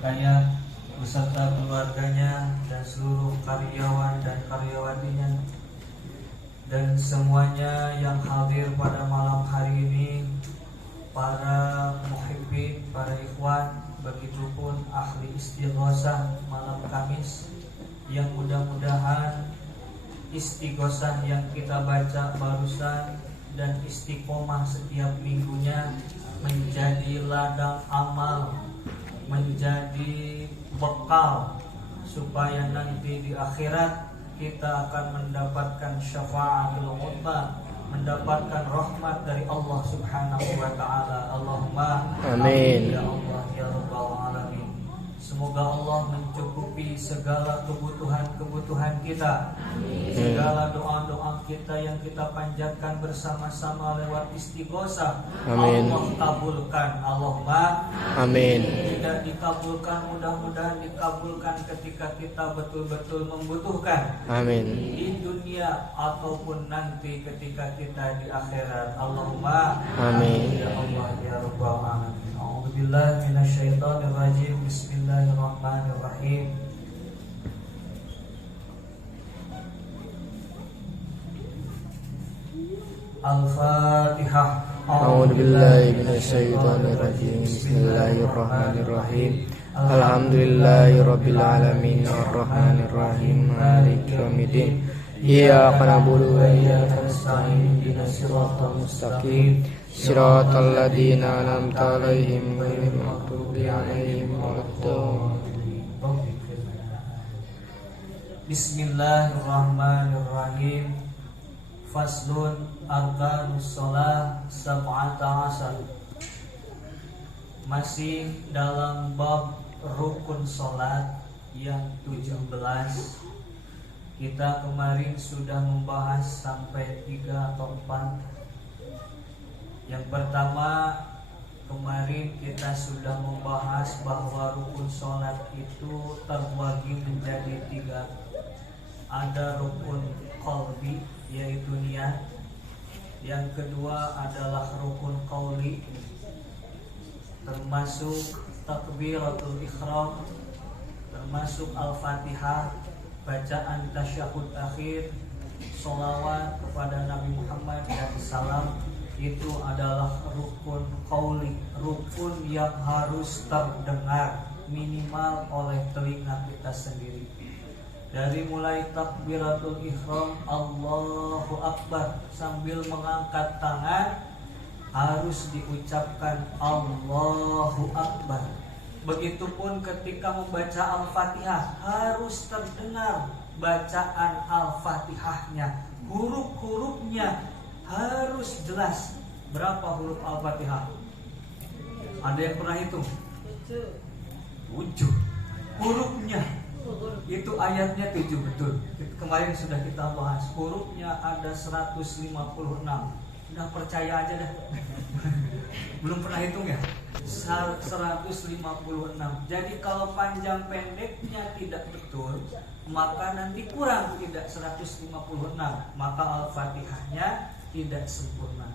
kaya beserta keluarganya dan seluruh karyawan dan karyawatinya dan semuanya yang hadir pada malam hari ini, para muhibbin, para ikhwan, begitupun ahli istighosah malam Kamis, yang mudah-mudahan istighosah yang kita baca barusan dan istiqomah setiap minggunya menjadi ladang amal, menjadi bekal supaya nanti di akhirat kita akan mendapatkan syafaatul uzma, mendapatkan rahmat dari Allah Subhanahu wa taala. Allahumma amin ya Allah ya rabbal alamin. Semoga Allah mencukupi segala kebutuhan-kebutuhan kita. Segala doa-doa kita yang kita panjatkan bersama-sama lewat istighosah, Allah kabulkan. Allahumma amin. Tidak dikabulkan, mudah-mudahan dikabulkan ketika kita betul-betul membutuhkan. Amin. Di dunia ataupun nanti ketika kita di akhirat. Allahumma amin ya Allah ya rabbal alamin. A'udzubillahi minasyaitonir rajim. Bismillahirrahmanirrahim. Al-Fatihah. A'udzubillahi minasyaitonir rajim. Bismillahirrahmanirrahim. Alhamdulillahirabbil alamin arrahmanir rahim maliki yaumiddin. Iyyaka na'budu wa iyyaka nasta'in ihdinas siratal mustaqim siratal ladzina an'amta 'alaihim ghairil maghdubi 'alaihim waladdallin. Bismillahirrahmanirrahim. Faslun arkanus shalah sab'ata asar. Masih dalam bab rukun salat yang 17. Kita kemarin sudah membahas sampai 3 atau 4. Yang pertama, kemarin kita sudah membahas bahwa rukun salat itu terbagi menjadi 3. Ada rukun qalbi, yaitu niat. Yang kedua adalah rukun qauli, termasuk takbiratul ihram, termasuk al-fatihah, bacaan tasyahud akhir, sholawat kepada Nabi Muhammad dan salam. Itu adalah rukun qauli, rukun yang harus terdengar minimal oleh telinga kita sendiri. Dari mulai takbiratul ihram, Allahu Akbar, sambil mengangkat tangan harus diucapkan Allahu Akbar. Begitupun ketika membaca Al-Fatihah harus terdengar bacaan Al-Fatihahnya, huruf-hurufnya harus jelas. Berapa huruf Al-Fatihah? Ada yang pernah hitung? 7. Hurufnya itu ayatnya 7, betul. Kemarin sudah kita bahas. Hurufnya ada 156. Udah percaya aja dah. Belum pernah hitung ya? 156. Jadi kalau panjang pendeknya tidak betul, maka nanti kurang, tidak 156. Maka Al-Fatihahnya tidak sempurna.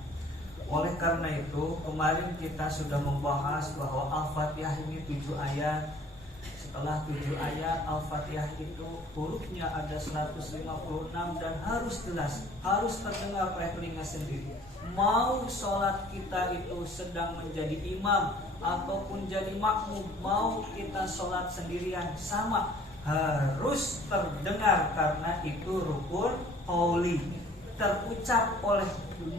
Oleh karena itu, kemarin kita sudah membahas bahwa Al-Fatihah ini 7 ayat. Setelah 7 ayat Al-Fatihah itu hurufnya ada 156 dan harus jelas, harus terdengar oleh telinga sendiri. Mau sholat kita itu sedang menjadi imam ataupun jadi makmum, mau kita sholat sendirian, sama, harus terdengar karena itu rukun qauli, terucap oleh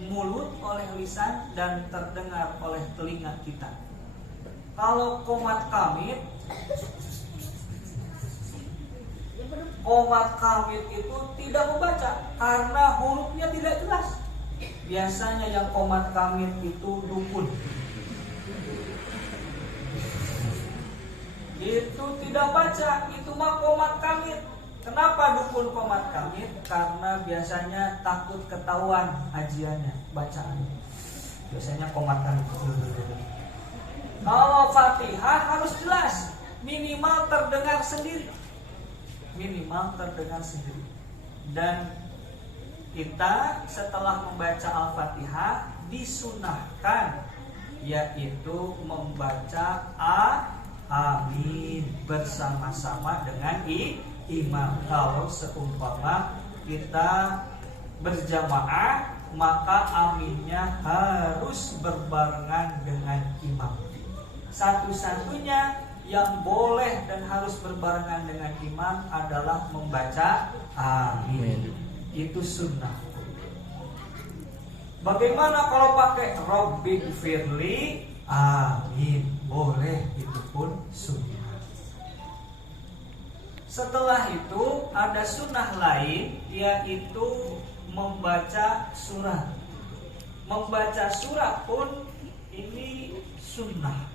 mulut, oleh lisan, dan terdengar oleh telinga kita. Kalau qomat kamit itu tidak membaca karena hurufnya tidak jelas. Biasanya yang qomat kamit itu dukun, itu tidak baca, itu mah qomat kamit. Kenapa dukun qomat kamit? Karena biasanya takut ketahuan ajiannya, bacaannya. Biasanya qomat kamit. Kalau Fatihah harus jelas, minimal terdengar sendiri. Dan kita setelah membaca Al-Fatihah disunahkan, yaitu membaca amin bersama-sama dengan imam. Kalau seumpama kita berjamaah, maka aminnya harus berbarengan dengan imam. Satu-satunya yang boleh dan harus berbarengan dengan imam adalah membaca amin. Itu sunnah. Bagaimana kalau pakai Robbi firli amin? Boleh, itu pun sunnah. Setelah itu ada sunnah lain, yaitu membaca surat. Membaca surat pun ini sunnah.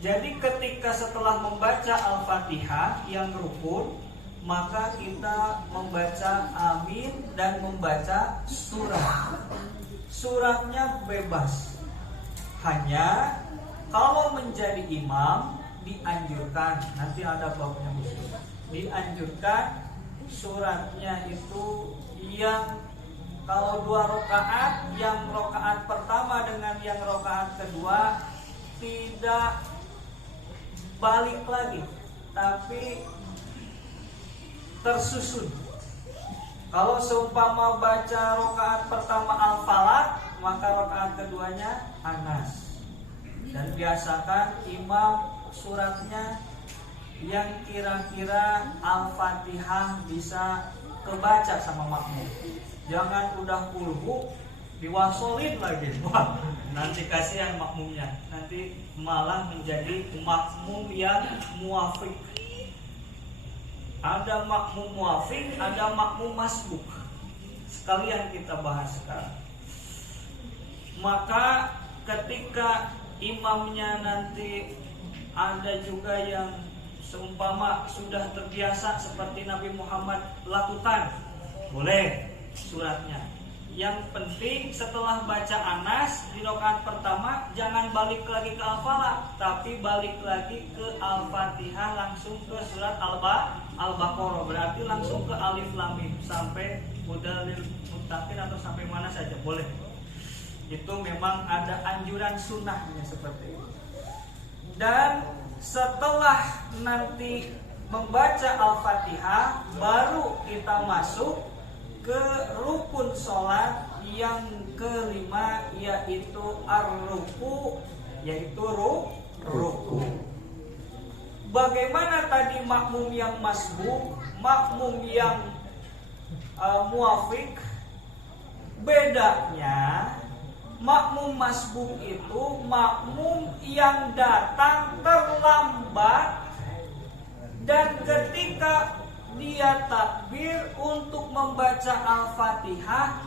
Jadi ketika setelah membaca Al-Fatihah yang rukun, maka kita membaca amin dan membaca surat. Suratnya bebas. Hanya kalau menjadi imam dianjurkan, nanti ada babnya khusus, dianjurkan suratnya itu yang kalau 2 rakaat, yang rakaat pertama dengan yang rakaat kedua tidak balik lagi, tapi tersusun. Kalau seumpama baca rakaat pertama Al-Falaq, maka rakaat keduanya Anas. Dan biasakan imam suratnya yang kira-kira Al-Fatihah bisa kebaca sama makmum. Jangan udah kulhu diwasolin lagi. Wah, nanti kasihan makmumnya. Nanti malah menjadi makmum yang muafik. Ada makmum muafik, ada makmum masbuk. Sekalian kita bahas sekarang. Maka ketika imamnya nanti ada juga yang seumpama sudah terbiasa seperti Nabi Muhammad lakukan, boleh suratnya. Yang penting setelah baca Anas di rakaat pertama jangan balik lagi ke Al-Falaq, tapi balik lagi ke Al-Fatihah langsung ke surat Al-Baqarah. Berarti langsung ke Alif Lam Mim sampai Hudalil Muttaqin atau sampai mana saja boleh. Itu memang ada anjuran sunnahnya seperti itu. Dan setelah nanti membaca Al-Fatihah baru kita masuk ke rukun sholat yang kelima, yaitu ar-ruku, yaitu ruku. Bagaimana tadi makmum yang masbuk, makmum yang muafik? Bedanya makmum masbuk itu makmum yang datang terlambat, dan ketika dia takbir untuk membaca Al-Fatihah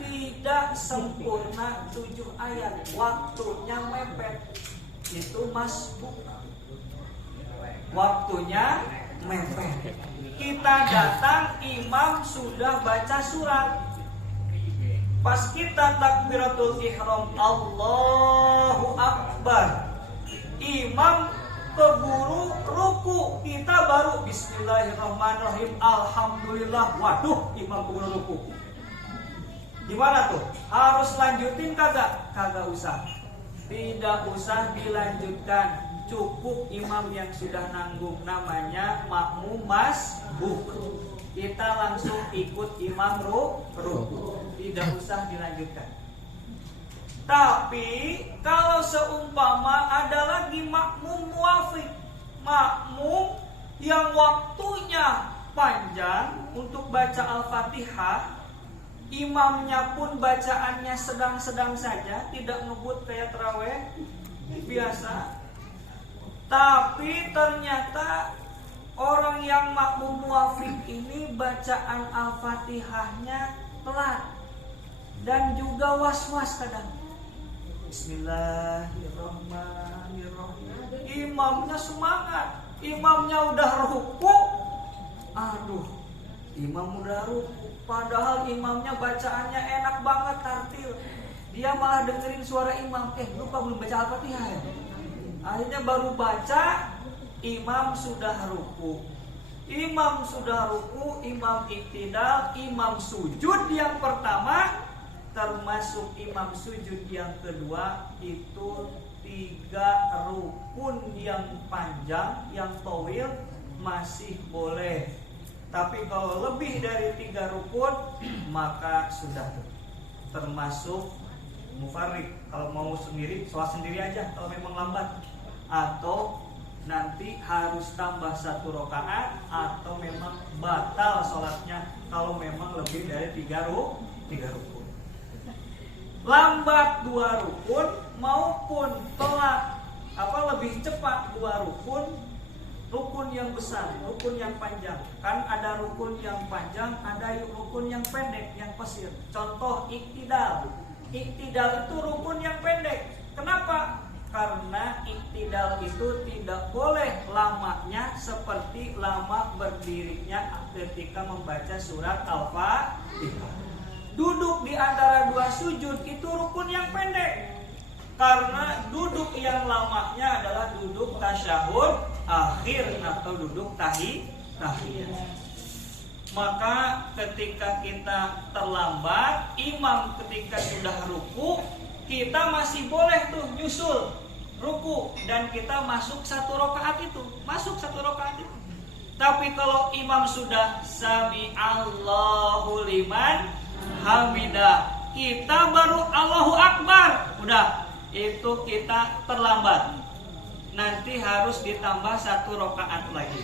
tidak sempurna 7 ayat, waktunya mepet. Itu masbuk, waktunya mepet. Kita datang, imam sudah baca surat. Pas kita takbiratul ihram, Allahu Akbar, imam keburu ruku, kita baru bismillahirrahmanirrahim, alhamdulillah. Waduh, imam keburu ruku. Gimana tuh? Harus lanjutin kagak? Kagak usah. Tidak usah dilanjutkan. Cukup imam yang sudah nanggung, namanya makmum masbuk. Kita langsung ikut imam ruku. Tidak usah dilanjutkan. Tapi kalau seumpama ada lagi makmum muafik, makmum yang waktunya panjang untuk baca Al-Fatihah, imamnya pun bacaannya sedang-sedang saja, tidak ngebut kayak tarawih biasa. Tapi ternyata orang yang makmum muafik ini bacaan Al-Fatihahnya pelan dan juga was-was kadang. Bismillahirrahmanirrahim. Imamnya semangat, imamnya udah ruku. Aduh, imam udah ruku, padahal imamnya bacaannya enak banget, tartil. Dia malah dengerin suara imam. Lupa belum baca Al-Fatihah ya? Akhirnya baru baca, imam sudah ruku. Imam sudah ruku, imam iktidal, imam sujud yang pertama, termasuk imam sujud yang kedua. Itu 3 rukun yang panjang, yang towil masih boleh. Tapi kalau lebih dari 3 rukun maka sudah termasuk mufarrid. Kalau mau sendiri, sholat sendiri aja kalau memang lambat, atau nanti harus tambah 1 rakaat, atau memang batal sholatnya kalau memang lebih dari 3 rukun. Lambat 2 rukun maupun telat lebih cepat 2 rukun yang besar, rukun yang panjang. Kan ada rukun yang panjang, ada rukun yang pendek, yang qasir. Contoh iktidal. Iktidal itu rukun yang pendek. Kenapa? Karena iktidal itu tidak boleh lamanya seperti lama berdirinya ketika membaca surat Al-Fatihah. Duduk di antara 2 sujud itu rukun yang pendek. Karena duduk yang lamanya adalah duduk tasyahud akhir atau duduk tahiyat. Maka ketika kita terlambat, imam ketika sudah ruku, kita masih boleh tuh nyusul ruku dan kita masuk 1 rakaat itu. Tapi kalau imam sudah sami Allahu liman hamidah, kita baru Allahu Akbar, udah itu kita terlambat. Nanti harus ditambah 1 rakaat lagi.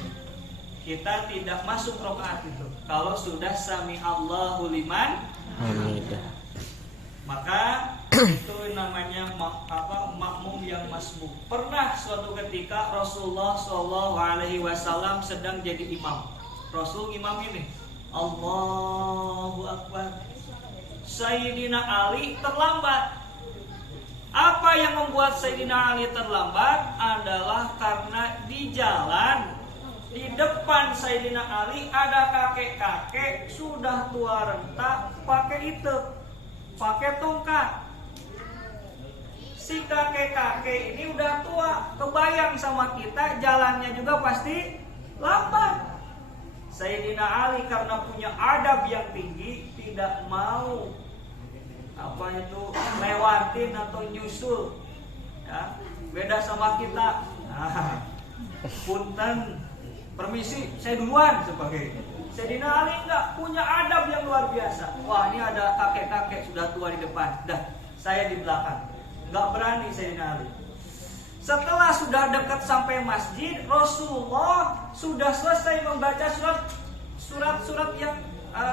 Kita tidak masuk rakaat itu kalau sudah sami Allahu liman hamidah. Maka itu namanya makmum yang masbuk. Pernah suatu ketika Rasulullah SAW sedang jadi imam. Rasul imam ini Allahu Akbar, Sayyidina Ali terlambat. Apa yang membuat Sayyidina Ali terlambat adalah karena di jalan di depan Sayyidina Ali ada kakek-kakek sudah tua renta pakai tongkat. Si kakek-kakek ini udah tua, kebayang sama kita jalannya juga pasti lambat. Sayyidina Ali karena punya adab yang tinggi tidak mau lewatin atau nyusul, ya, beda sama kita. Punten, permisi, saya duluan sebagai. Sayyidina Ali enggak, punya adab yang luar biasa. Wah, ini ada kakek-kakek sudah tua di depan, dah saya di belakang. Enggak berani Sayyidina Ali. Setelah sudah dekat sampai masjid, Rasulullah sudah selesai membaca surat yang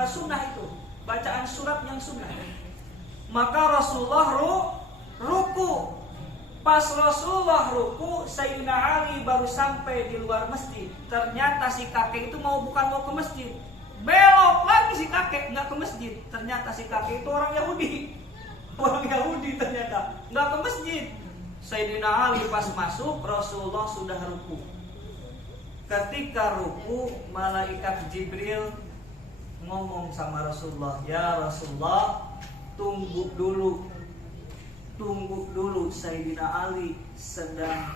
sunnah itu, bacaan surat yang sunnah. Maka Rasulullah ruku. Pas Rasulullah ruku, Sayyidina Ali baru sampai di luar masjid. Ternyata si kakek itu bukan mau ke masjid, belok lagi si kakek, nggak ke masjid. Ternyata si kakek itu orang Yahudi ternyata nggak ke masjid. Sayyidina Ali pas masuk, Rasulullah sudah ruku. Ketika ruku, malaikat Jibril ngomong sama Rasulullah, ya Rasulullah, tunggu dulu, Sayyidina Ali sedang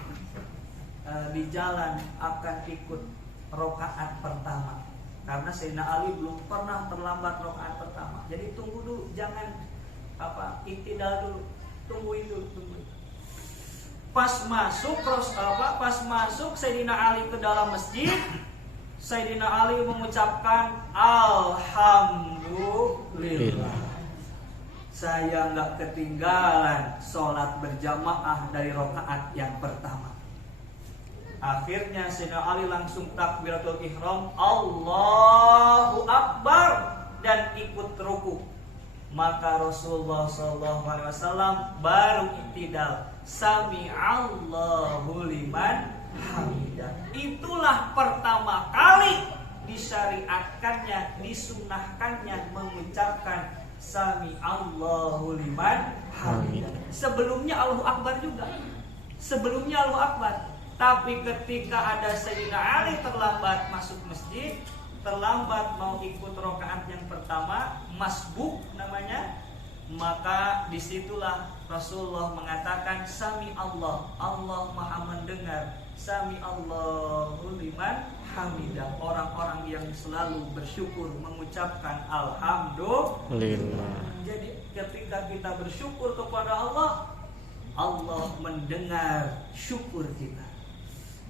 di jalan akan ikut rakaat pertama. Karena Sayyidina Ali belum pernah terlambat rakaat pertama. Jadi tunggu dulu, jangan iktidal dulu, tungguin dulu. Pas masuk Sayyidina Ali ke dalam masjid, Sayyidina Ali mengucapkan Alhamdulillah, saya nggak ketinggalan sholat berjamaah dari rakaat yang pertama. Akhirnya Sayyidina Ali langsung takbiratul ihram, Allahu Akbar, dan ikut ruku. Maka Rasulullah SAW baru iktidal, sami Allahu liman hamidah. Itulah pertama kali disyariatkannya, disunnahkannya mengucapkan sami Allahu liman hamidah. Sebelumnya Allahu Akbar juga. Tapi ketika ada Sayyidina Ali terlambat masuk masjid, terlambat mau ikut rakaat yang pertama, masbuk namanya, maka disitulah Rasulullah mengatakan sami Allah, Allah Maha mendengar, sami Allahu liman hamidah. Orang-orang yang selalu bersyukur mengucapkan alhamdulillah. Jadi ketika kita bersyukur kepada Allah, Allah mendengar syukur kita.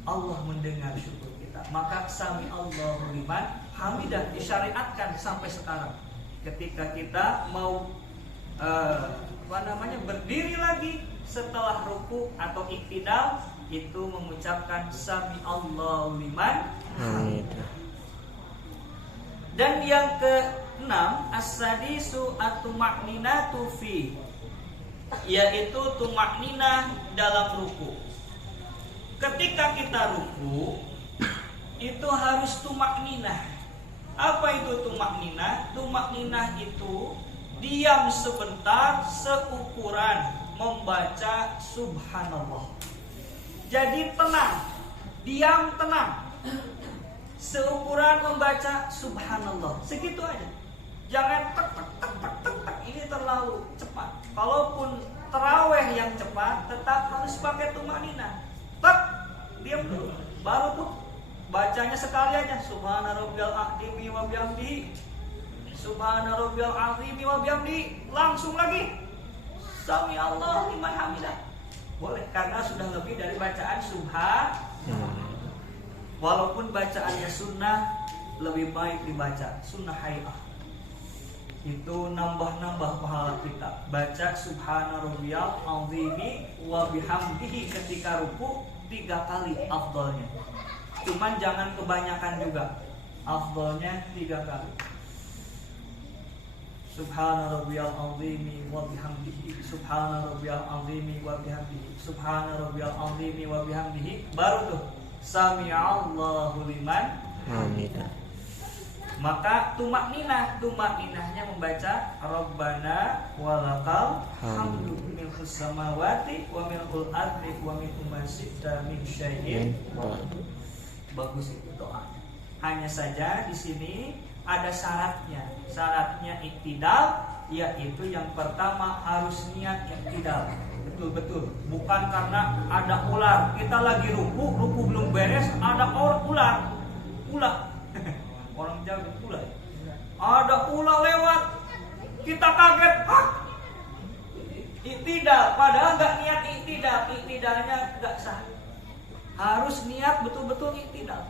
Allah mendengar syukur kita. Maka sami Allahu liman hamidah disyariatkan sampai sekarang. Ketika kita mau berdiri lagi setelah ruku atau iktidal, itu mengucapkan sami Allahu liman hamidah. Dan yang keenam, as-sadisu at-tuma'ninatu fi, yaitu tumakninah dalam ruku. Ketika kita ruku itu harus tumakninah. Apa itu tumakninah? Tumakninah itu diam sebentar seukuran membaca subhanallah. Jadi tenang, diam tenang, seukuran membaca subhanallah, segitu aja. Jangan tek tek tek tek tek tek, ini terlalu cepat. Kalaupun terawih yang cepat, tetap harus pakai tumakninah. Tek, diam dulu, baru tuh bacanya sekali aja. Subhana rabbiyal a'zimi wa bihamdihi, subhana rabbiyal a'zimi wa bihamdihi. Langsung lagi sami Allahu liman hamidah. Boleh, karena sudah lebih dari bacaan subhan. Walaupun bacaannya sunnah, lebih baik dibaca sunnah hayah. Itu nambah-nambah pahala kita. Baca subhana rabbiyal azimi wa bihamdihi ketika ruku 3 kali afdalnya. Cuman jangan kebanyakan juga. Afdalnya 3 kali. Subhana rabbiyal azimi wa bihamdihi, subhana rabbiyal azimi wa bihamdihi, subhana rabbiyal azimi wa bihamdihi. Baru tuh sami'allahu liman hamidah. Maka tumakninahnya membaca Rabbana walakal hamdu mil'us samawati wa mil'ul ardi wa mil'u ma syi'ta min syai'in. Bagus itu doa. Hanya saja di sini ada syaratnya. Syaratnya iktidal, yaitu yang pertama harus niat iktidal. Betul-betul, bukan karena ada ular. Kita lagi ruku belum beres, ada ular. Orang Jawa ular. Ada ular lewat, kita kaget, iktidal. Padahal nggak niat iktidal, iktidalnya nggak sah. Harus niat betul-betul iktidal.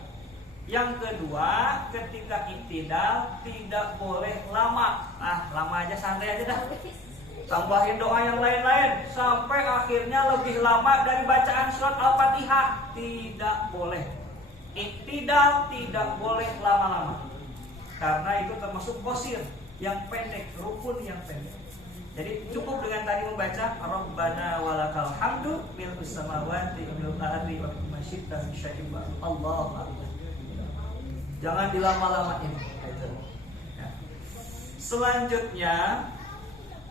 Yang kedua, ketika iktidal tidak boleh lama. Lama aja, santai aja dah. Tambahin doa yang lain-lain sampai akhirnya lebih lama dari bacaan surat Al-Fatihah. Tidak boleh. Iktidal tidak boleh lama-lama. Karena itu termasuk qasir, yang pendek, rukun yang pendek. Jadi cukup dengan tadi membaca Rabbana walakal hamdu mil'us samawati wa mil'ul ardi wa ma syi'ta min syai'in ba'd. Allahu akbar. Jangan dilama-lamain. Selanjutnya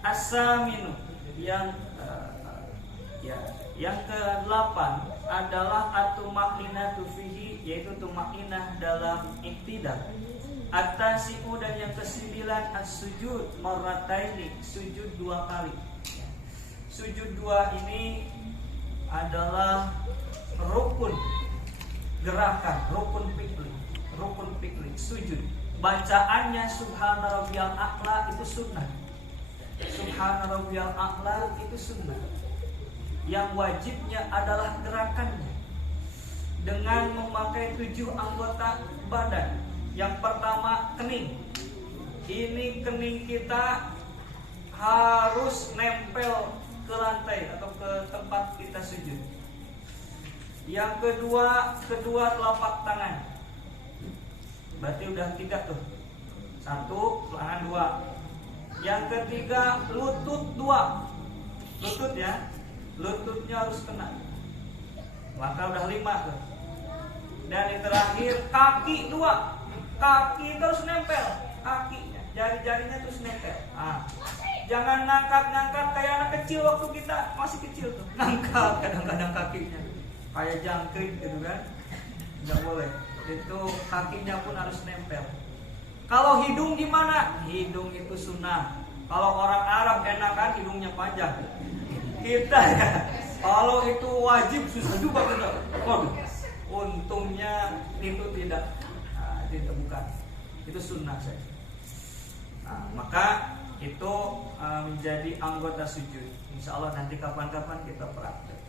as-saminu, yang ke-8 adalah at-tumakninatu fihi, yaitu tumakninah dalam iktidal. At-tasi'u, dan yang ke-9 as-sujud marrataini, sujud 2 kali. Sujud 2 ini adalah rukun gerakan, rukun fikri, sujud. Bacaannya subhana rabbiyal a'la itu sunnah. Subhana rabbiyal a'la itu sunnah. Yang wajibnya adalah gerakannya dengan memakai 7 anggota badan. Yang pertama kening. Ini kening kita harus nempel ke lantai atau ke tempat kita sujud. Yang kedua telapak tangan. Berarti udah 3 tuh. 1, tangan 2. Yang ketiga lutut 2. Lutut ya. Lututnya harus kena. Maka udah 5 tuh. Dan yang terakhir kaki 2. Kaki itu harus nempel. Kakinya, jari-jarinya terus nempel. Jangan ngangkat-ngangkat kayak anak kecil waktu kita masih kecil tuh. Ngangkat kadang-kadang kakinya kayak jangkrik gitu kan. Nggak boleh. Itu kakinya pun harus nempel. Kalau hidung gimana? Hidung itu sunnah. Kalau orang Arab enakan hidungnya panjang. Kita ya, kalau itu wajib susah juga benar. Untungnya itu tidak ditemukan. Itu sunnah saja. Maka itu menjadi anggota sujud. Insya Allah nanti kapan-kapan kita praktek.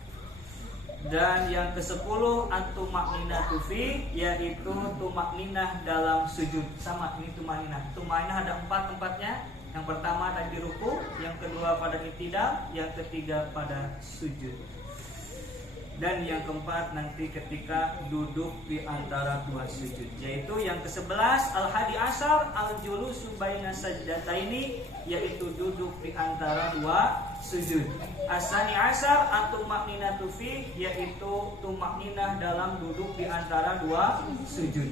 Dan yang ke-10 at-tumakninatu fi, yaitu tumakninah dalam sujud. Sama ini tumakninah. Tumakninah ada 4 tempatnya. Yang pertama tadi ruku, yang kedua pada i'tidal, yang ketiga pada sujud. Dan yang keempat nanti ketika duduk di antara 2 sujud. Yaitu yang ke-11 al-hadi asyar al-julusu baina sajdataini, yaitu duduk di antara 2 sujud. Asani asyar at-tumakninatu fi, yaitu tumakninah dalam duduk di antara 2 sujud.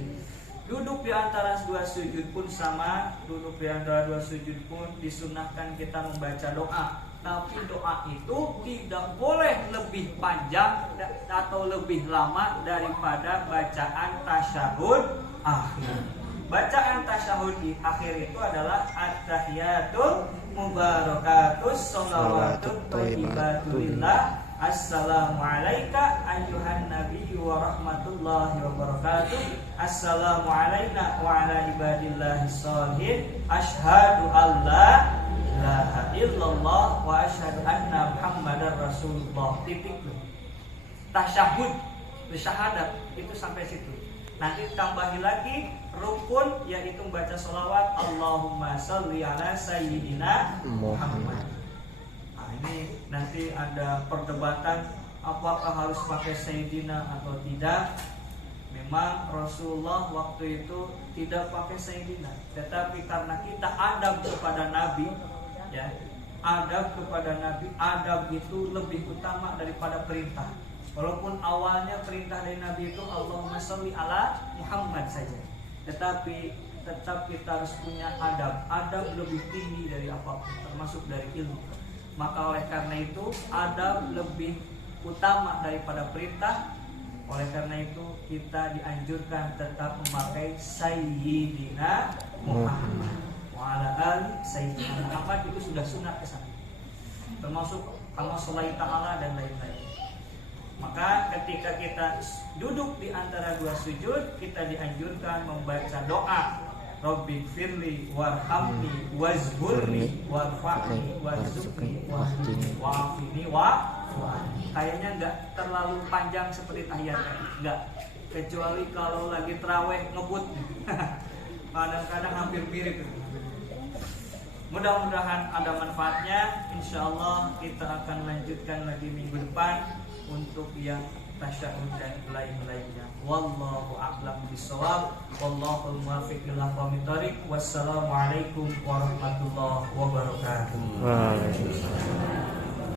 Duduk di antara 2 sujud pun sama. Duduk di antara 2 sujud pun disunahkan kita membaca doa. Tapi doa itu tidak boleh lebih panjang atau lebih lama daripada bacaan tasyahud akhir. Bacaan tasyahud akhir itu adalah at-tahiyatul mubarakatus sholawatut thayyibatulillah assalamu alayka ayyuhan nabiyyu wa rahmatullahi wa barakatuh, assalamu alayna wa ala ibadillahis sholihin, asyhadu alla ilaha illallah wa asyhadu anna muhammadar rasulullah. Titik. Tasyahud, bersyahadat itu sampai situ. Nanti tambahi lagi rukun, yaitu membaca sholawat Allahumma sholli ala sayyidina Muhammad. Nah, ini nanti ada perdebatan apakah harus pakai sayyidina atau tidak. Memang Rasulullah waktu itu tidak pakai sayyidina, tetapi karena kita adab kepada Nabi, ya, adab kepada Nabi, adab itu lebih utama daripada perintah. Walaupun awalnya perintah dari Nabi itu Allahumma sholli ala Muhammad saja, tetapi tetap kita harus punya adab. Adab lebih tinggi dari apapun, termasuk dari ilmu. Maka oleh karena itu adab lebih utama daripada perintah. Oleh karena itu kita dianjurkan tetap memakai Sayyidina Muhammad wa ala ali Sayyidina Muhammad. Itu sudah sunat kesana, termasuk kama sholli ta'ala dan lain-lain. Maka ketika kita duduk di antara 2 sujud, kita dianjurkan membaca doa Rabbi firli warhamni wazburni warfa'ni warzuqni wa'afini Kayaknya enggak terlalu panjang seperti tahiyat tadi, enggak. Kecuali kalau lagi tarawih ngebut. Kadang-kadang hampir mirip. Mudah-mudahan ada manfaatnya. Insyaallah kita akan lanjutkan lagi minggu depan untuk yang tasyahud dan lain-lainnya. Wallahu a'lam bishawab. Wallahul muwaffiq ila aqwamit thoriq. Wassalamualaikum warahmatullahi wabarakatuh.